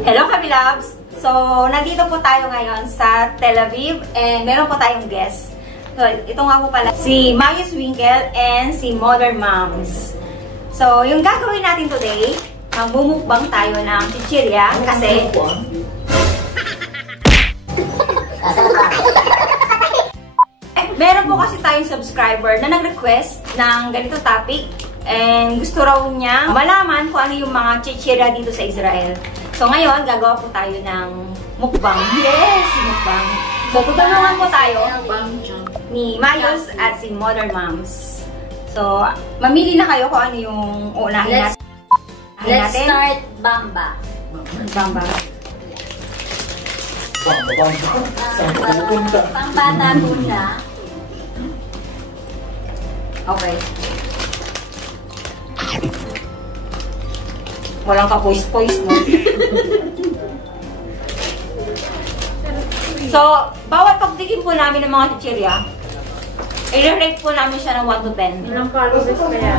Hello Kabilabs! So, nandito po tayo ngayon sa Tel Aviv and meron po tayong guest. So, ito nga po pala si Mayus Winkle and si Modern Moms. So, yung gagawin natin today, magbumukbang tayo ng chichirya kasi meron po kasi tayong subscriber na nag-request ng ganito topic and gusto raw niya malaman kung ano yung mga chichirya dito sa Israel. So ngayon, gagawa po tayo ng mukbang. Yes! Mukbang. So tutulungan po tayo ni Mayus at si Modern Moms. So, mamili na kayo kung ano yung uunahin natin. Let's start Bamba. Bamba. Pambata po siya. Okay. Walang kapois-pois, no? So, bawat pagtikim po namin ng mga chichirya, i-rate po namin siya ng 1 to 10. Ilang calories kaya?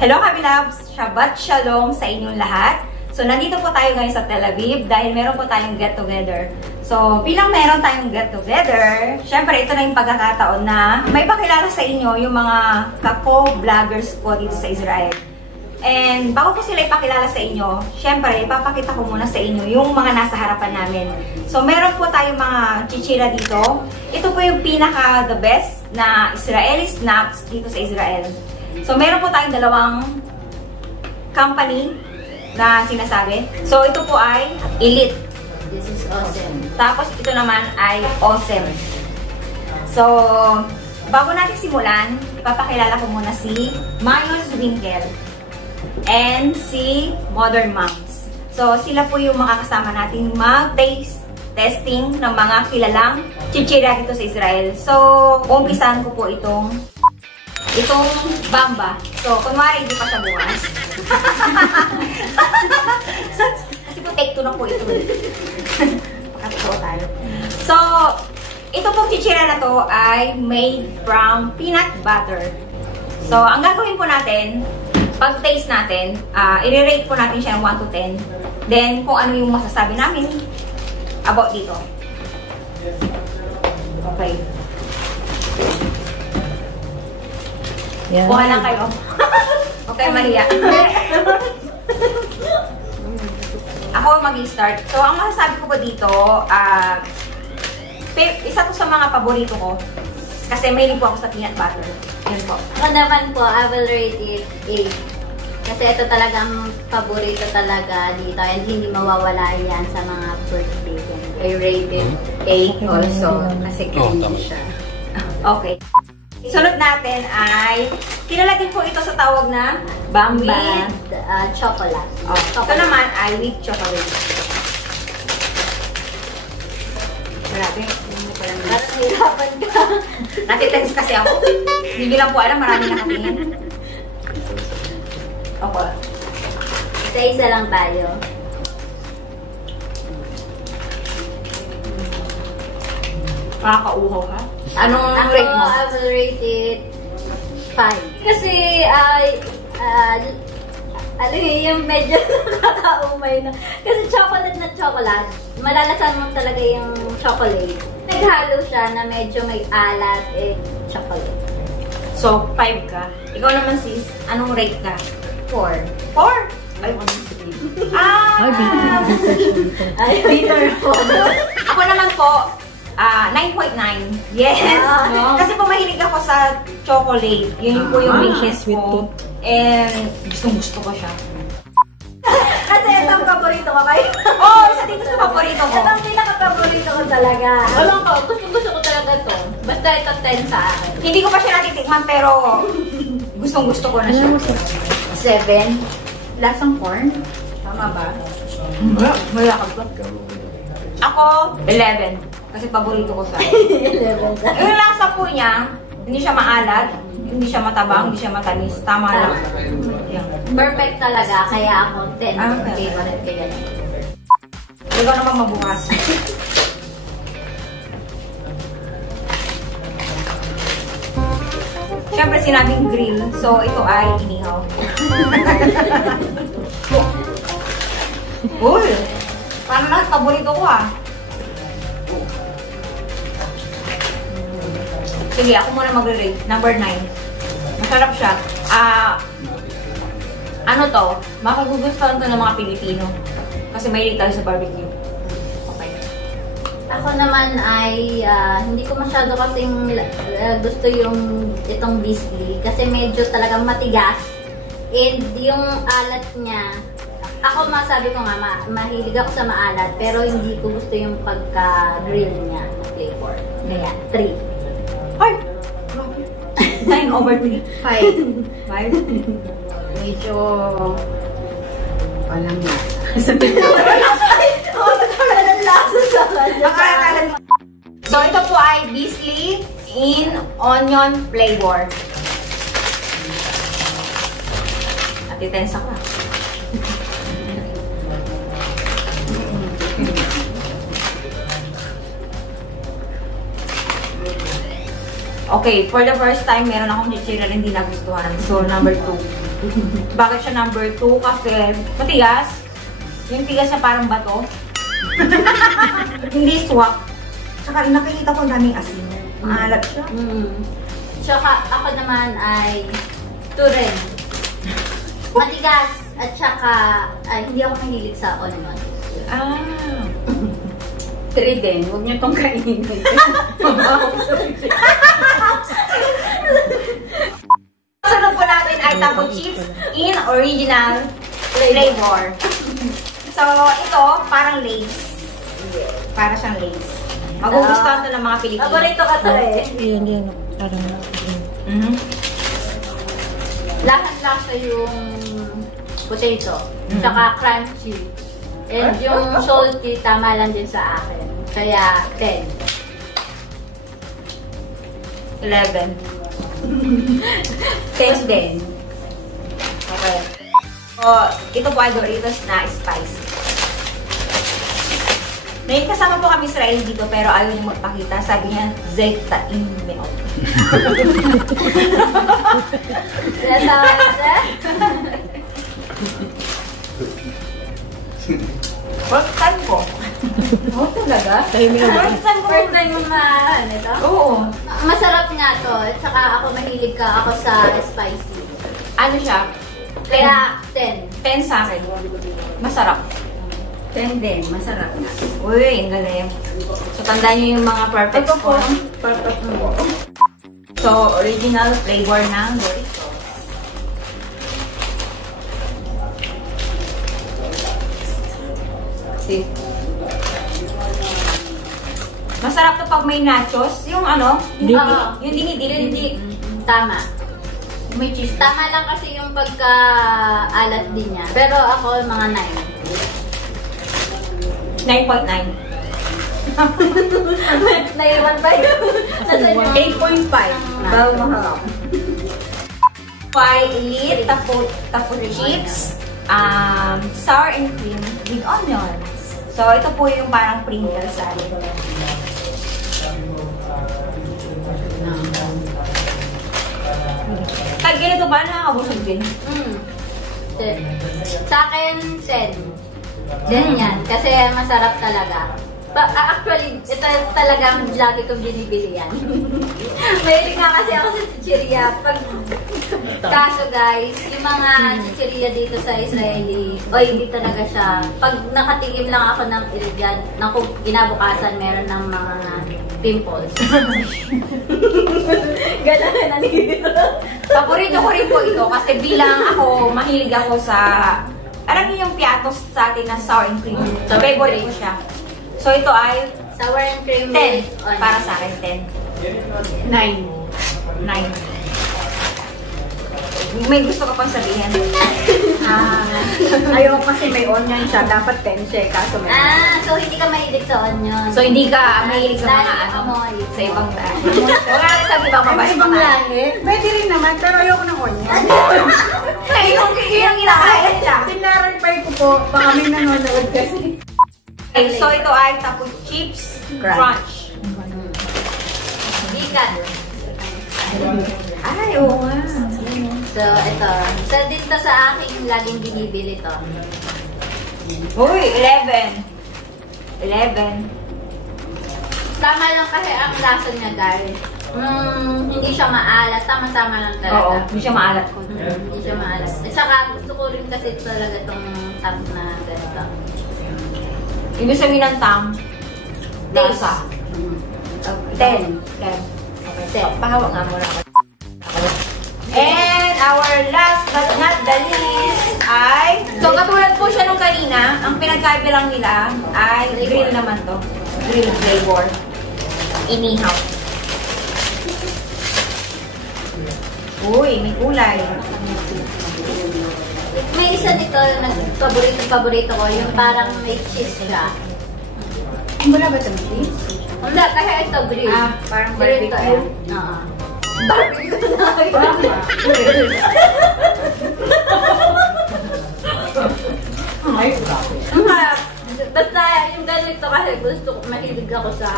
Hello Kabilabs! Shabbat Shalom sa inyong lahat. So, nandito po tayo ngayon sa Tel Aviv dahil meron po tayong get-together. So, bilang meron tayong get-together, syempre ito na yung pagkakataon na may pakilala sa inyo yung mga kapo-vloggers ko dito sa Israel. And bago ko sila ipakilala sa inyo, syempre ipapakita ko muna sa inyo yung mga nasa harapan namin. So, meron po tayong mga chichira dito. Ito po yung pinaka-the best na Israeli snacks dito sa Israel. So, meron po tayong dalawang company na sinasabi. So, ito po ay Elite. This is awesome. Tapos, ito naman ay Awesome. So, bago natin simulan, ipapakilala ko muna si Mayus Winkle and si Modern Moms. So, sila po yung makakasama natin mag-taste testing ng mga kilalang chichirya dito sa Israel. So, umpisahan ko po itong Bamba. So, kunwari, hindi pa siya bukas. Kasi po, take 2 na po ito. Pakatotoo tayo. So, ito pong chichirya na to ay made from peanut butter. So, ang gagawin po natin, pag-taste natin, i-rate po natin siya ng 1 to 10. Then, kung ano yung masasabi namin about dito. Okay. Yeah. Kuha lang kayo. Okay, Maria. Ako mag-start. So, ang masasabi ko po dito, isa to sa mga paborito ko. Kasi mahilig po ako sa peanut butter. Yan po. Ako naman po, I will rate it 8. Kasi ito talagang paborito talaga dito and hindi mawawala yan sa mga birthday. I rate it 8 also. Kasi creamy siya. Okay. Sunod natin ay, kilala din po ito sa tawag na Bamba. With chocolate. Oh, ito naman ay with chocolate. Grabe. Parang hirapan ka. Natitense kasi ako. Hindi lang po alam, marami nakatingin. Okay. Isa-isa lang tayo. Makakauhaw ha? Anong rate mo? I will rate it 5. Kasi, yung medyo nakakaumay na. Kasi chocolate na chocolate, malalasan mo talaga yung chocolate. Naghalo siya na medyo may alat chocolate. So, 5 ka. Ikaw naman sis, anong rate ka? 4. 4? Ay, 1, 3. Bitter po. Ako naman po, 9.9. Yes! Kasi po mahilig ako sa chocolate. Yun po yung wishes ko. And gustong-gusto ko siya. Kasi ito ang paborito ko kayo. Oh, isa dito sa paborito ko. Ito ang pinaka-paborito ko talaga. Alam ko, gusto ko talaga ito. Basta ito 10 sa akin. Hindi ko pa siya natitikman pero gustong-gusto ko na siya. 7. Lasang corn? Tama ba? Wala ka ba? Ako, 11. Kasi paborito ko siya. 11 sa Yung lasa po niya, hindi siya maalat, hindi siya matabang, hindi siya matamis. Tama lang. Yan. perfect talaga, kaya ako 10. Okay. Favorite ko yan. Ikaw naman mabukas. Siyempre, sinabing grill. So, ito ay inihaw. Uy! Parang lahat paborito ko ah. Sige, ako muna mag-rate. Number 9. Masarap siya. Ano to? Makagugustuhan to ng mga Pilipino. Kasi mahilig tayo sa barbecue. Okay. Ako naman ay hindi ko masyado kasing gusto yung itong bisli kasi medyo talagang matigas. And yung alat niya, ako masabi ko nga, mahilig ako sa maalat pero hindi ko gusto yung pagka-grill niya na flavor. Kaya, 3. Ay! 9/3. 5. 5. Medyo walang lasa. So, ito po ay bisli in onion flavor. Natitensa ka. Okay, for the first time, meron akong chichirya rin hindi nagustuhan. So, number 2. Bakit siya number 2? Kasi matigas. Yung tigas niya parang bato. Hindi swak. Tsaka nakikita ko daming asin. Maalat siya. Tsaka ako naman ay 2 rin. Matigas at tsaka hindi ako mahilig sa onion. 3 din. Huwag niyo itong kainin. Sunod po natin ay taco chips in original flavor. So, ito, parang Lay's. Para siyang Lay's. Magugustuhan to ng mga Pilipino. Paborito ka to eh. Yan. Parang... Lahat-lasa yung potato. Tsaka crunchy. And yung salty, tama lang din sa akin. Kaya, 10. 11. 10 din. Okay. So, ito po ay Doritos na spicy. May kasama po kami Israel dito pero ayaw niya magpakita. Sabi niya, Zaytain Meot. First time ko. Oh, talaga? First time ko. First time mo ito? Oo. Masarap nga to. Tsaka ako mahilig ako sa spicy. Ano siya? Kaya, 10. 10 sa akin. Masarap. 10 din. Masarap na. Uy, ang galing. So, tandaan niyo yung mga perfect score. Perfect mo. So, original flavor ng Doritos. See? Masarap to pag may nachos. Yung ano? Yung dinidip. Hindi. Tama. May cheese. Tama lang kasi yung pagka-alat din niya. Pero ako, mga 9. 9.9. Naiwan ba yun? 8.5. Bago maharap. Pie elite, tapo chips, sour and cream with onions. So, ito po yung parang Pringles sa atin. Pag ganito ba, nakakabusog din? Sa akin, 10. 10 yan. Kasi masarap talaga. Actually, ito talagang lagi kong binibili yan. Mahilig nga kasi ako sa chichirya. Kaso guys, yung mga chichirya dito sa Israeli, hindi talaga siya. Pag nakatingin lang ako ng ilagyan, ginabukasan meron ng mga pimples. Gano'n na nandito. Paborito ko rin po ito kasi bilang ako, mahilig ako sa, alam niyo yung piatos sa atin na sour and cream. So, favorite ko siya. So, ito ay Sour and cream 10. with onion. Para sa akin, 10. 9. 9. May gusto ka pang sabihin? Ayaw kasi may onion siya. Dapat 10 siya. Kaso may So hindi ka mahilig sa onion. So, hindi ka mahilig sa mga Dahil ano, amoy. sa ibang dahil. Wala ka sabi ba May mabas ibang mga. lahi. Pwede rin naman, pero ayoko ng onion. Yung kinakain nila. Tinarapay ko po. Baka may nanonood kasi. Okay, so ito ay tapo chips crunch. Ikat. Ay, oo nga. So, ito. Isa din to sa aking laging binibili to. Uy, 11. 11. Tama lang kasi ang lasa niya, guys. Hindi siya maalat. Tama-tama lang talaga. Oo, hindi siya maalat ko. Hindi siya maalat. At saka gusto ko rin kasi talaga itong tang na ganito. Ibig sabihin ng tam, Taste. lasa. 10. 10. Okay, 10. pahawa nga muna ako. And our last but not the least ay... So, katulad po siya nung kanina, ang pinagkaiba lang nila ay grill naman to. Grill flavor. Inihaw. Uy, may kulay. May isa dito na paborito ko, yung parang may cheese siya. Wala ba ito cheese? Hindi, kasi ito grill. Ah, parang Grill to, barbecue. eh. Oo. Barbecue na. Ay, grabe. Basta yung ganito kasi gusto ko, mahilig ako sa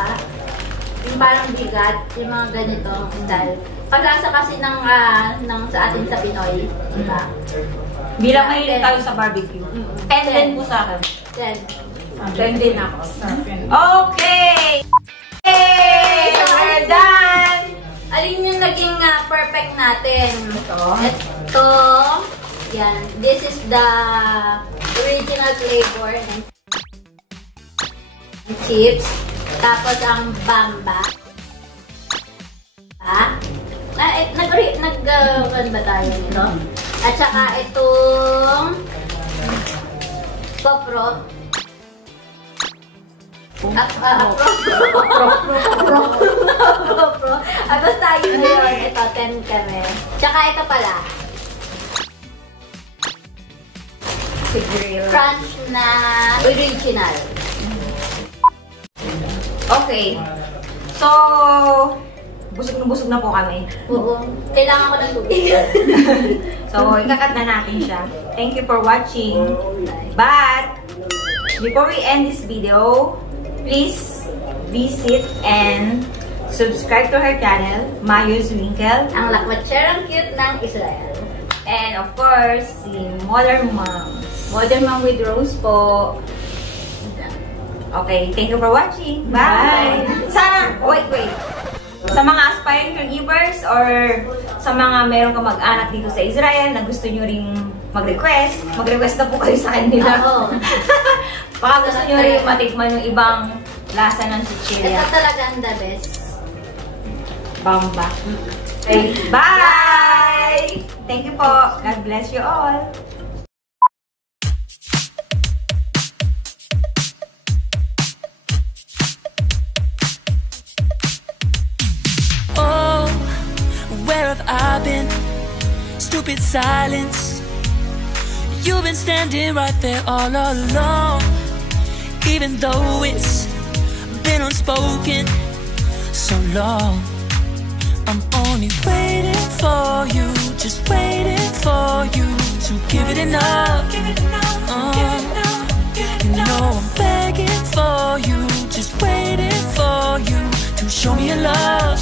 yung parang bigat, yung mga ganito style. Kalasa kasi ng sa atin sa Pinoy, diba? Bilang mahilig tayo sa barbecue. 10 din po sa akin. Yan. 10 din ako. Okay! Yay! So, we're done! Alin yung naging perfect natin? Ito. Yan. This is the original flavor ng chips. Tapos ang bamba. Ano ba tayo nito? At saka itong popro. Basta yun na yun. Ito, 10 kami. Tsaka ito pala. Si grill. Crunch na original. Okay. So, busog na po kami. Oo. Kailangan ko ng tubig. So, ikakat na natin siya. Thank you for watching. But, before we end this video, please visit and subscribe to her channel, Mayus Winkle. Ang lakwatserang cute ng Israel. And of course, si Modern Mom. Modern Mom with Rose po. Okay, thank you for watching. Bye! Sana, wait. Sa mga aspiring caregivers or sa mga meron ka mag-anak dito sa Israel na gusto nyo ring mag-request na po kayo sa kanila. Oo. Baka gusto nyo rin matikman yung ibang lasa ng Ito chichirya. talaga ang the best. Bamba. Okay, bye! Thank you po. God bless you all. Oh, where have I been? Stupid silence. You've been standing right there all along. Even though it's been unspoken so long, I'm only waiting for you, just waiting for you to give it enough. You know I'm begging for you, just waiting for you to show me your love.